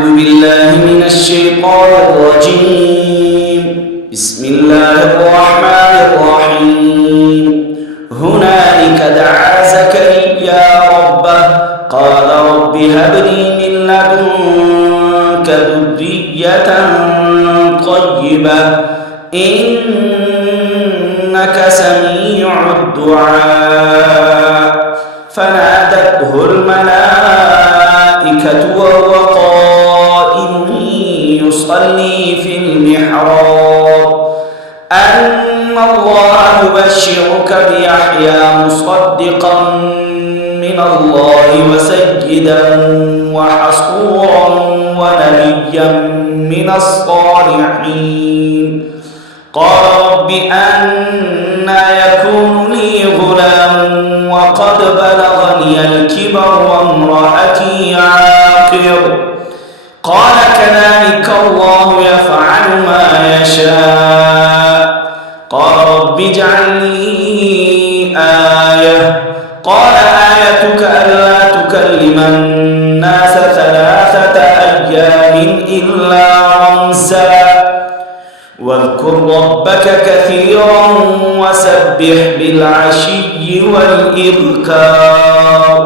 أعوذ بالله من الشيطان الرجيم. بسم الله الرحمن الرحيم. هنالك دعا زكريا ربه قال رب هب لي من لدنك ذرية طيبة إنك سميع الدعاء. فنادته الملائكة وهو قائم يصلي في المحراب أن الله يبشرك بيحيى مصدقا من الله وسيدا وحصورا ونبيا من الصالحين. قال رب أنى يكون لي غلام وقد بلغني الكبر وامرأتي عاقر. قال كذلك الله يفعل ما يشاء. قال رب اجعل لي آية. قال آيتك ألا تكلم الناس 3 أيام إلا رمزا واذكر ربك كثيرا وسبح بالعشي والإبكار.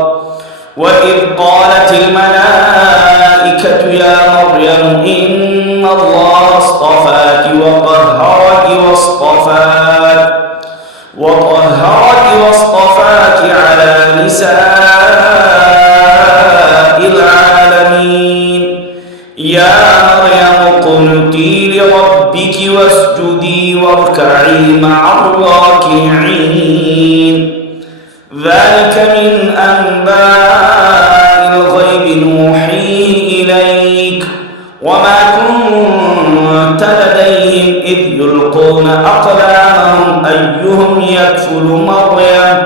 وإذ قالت الملائكة يا مريم إن الله اصطفاك وطهرك واصطفاك على نساء العالمين. يا مريم اقنتي لربك واسجدي واركعي مع الراكعين. ذلك من أنباء الغيب نوحيه إليك وما كنت لديهم إذ يلقون أقلامهم أيهم يكفل مريم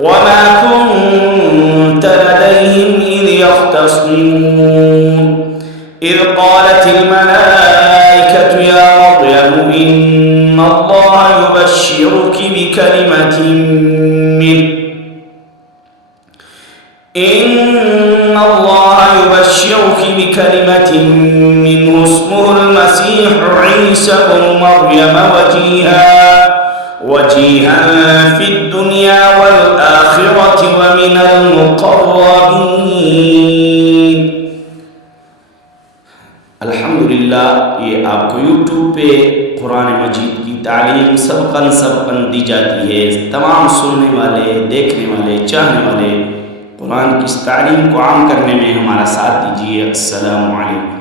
وما كنت لديهم إذ يختصمون. إذ قالت الملائكة يا مريم إن الله يبشرك بكلمة منه اسمه المسيح عيسى بن مريم وجيها في الدنيا والآخرة ومن المقربين. अल्हम्दुलिल्लाह, ये आपको YouTube पे कुरान मजीद की तालीम सबकन दी जाती है। तमाम सुनने वाले, देखने वाले, चाहने वाले कुरान की इस तालीम को आम करने में हमारा साथ दीजिए। अस्सलामु अलैकुम।